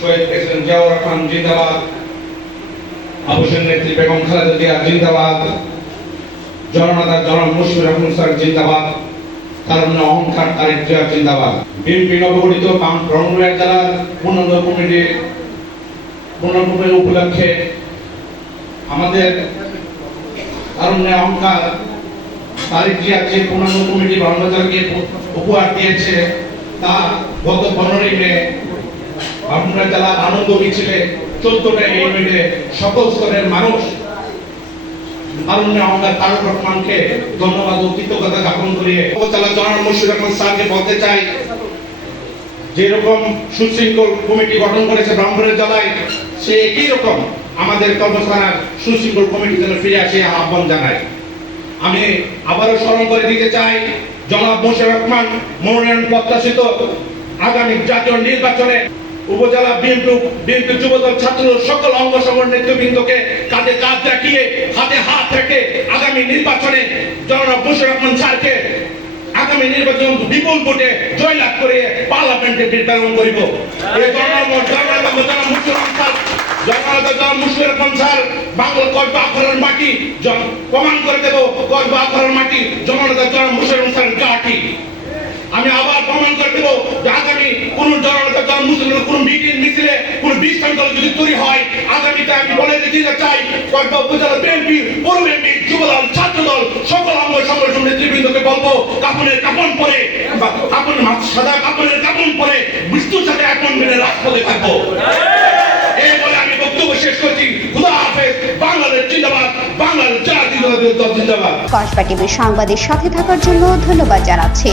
শহীদ president Ziaur Rahman জিন্দাবাদ আবুসেন নেত্রী বেগম খালেদা জিয়া জিন্দাবাদ, জননেতা জনাব মুশফির রহমান স্যার জিন্দাবাদ কারণ অহংকার তারেক জিয়া জিন্দাবাদ। বিএনপি নবগঠিত ব্রহ্মপুর জেলার পূর্ণাঙ্গ কমিটি পূর্ণাঙ্গ উপলক্ষে আমাদের তারুণ্য অহংকার তারিখ যে পূর্ণাঙ্গ কমিটি ব্রহ্মচারকে উপহার দিয়েছে, তা গত পনেরোই মে বামুরা জেলার আনন্দ মিছিলে চোদ্দটা ইউনিটে সকল স্তরের মানুষ তারুণ্য অহংকার তারক রহমানকে ধন্যবাদ ও কৃতজ্ঞতা জ্ঞাপন করিয়ে জনাব মুর্শিদ রহমান স্যারকে বলতে চাই, যেরকম সুশৃঙ্খল কমিটি গঠন করেছে ব্রাহ্মণের জেলায়, সে একই রকম আমাদের কর্মস্থানার সুশৃঙ্খল কমিটি যেন ফিরে আসে আহ্বান জানায়। আমি আবারও স্মরণ করে দিতে চাই, জনাব রহমান মনোনয়ন প্রত্যাশিত আগামী জাতীয় নির্বাচনে উপজেলা বিএনপি বিএনপি যুবদল ছাত্র সকল অঙ্গ সংগঠন নেতৃবৃন্দকে কাঁধে কাঁধ রাখিয়ে হাতে হাত রেখে আগামী নির্বাচনে জনাব মুশির রহমান স্যারকে আগামী নির্বাচন বিপুল ভোটে জয়লাভ করে পার্লামেন্টে প্রেরণ করিব। জনতা স্যার বাংলা আখড়ার মাটি জন- প্রমাণ করে দেব কসবা আখড়ার মাটি জনতা জনাব মুশির রহমান স্যার গাটি আমি আবার প্রমাণ করে দেব যে আগামী কোন কোন মিটিং মিছিলে কোন বিশৃঙ্খলা যদি তৈরি হয়, আগামীতে আমি বলে দিতে চাই কয়েকটা উপজেলা বিএনপি, পৌর বিএনপি, যুবদল, ছাত্রদল, সকল অঙ্গ সংগঠন নেতৃবৃন্দকে কাপড়ের কাপড় পরে কাপড় সাদা কাপড়ের কাপড় পরে, মৃত্যুর সাথে এখন মেনে রাজপথে থাকব। এই বলে আমি বক্তব্য শেষ করছি। খুদা হাফেজ, বাংলাদেশ জিন্দাবাদ, বাংলাদেশ জাতীয় জিন্দাবাদ। কসবা টিভির সংবাদের সাথে থাকার জন্য ধন্যবাদ জানাচ্ছি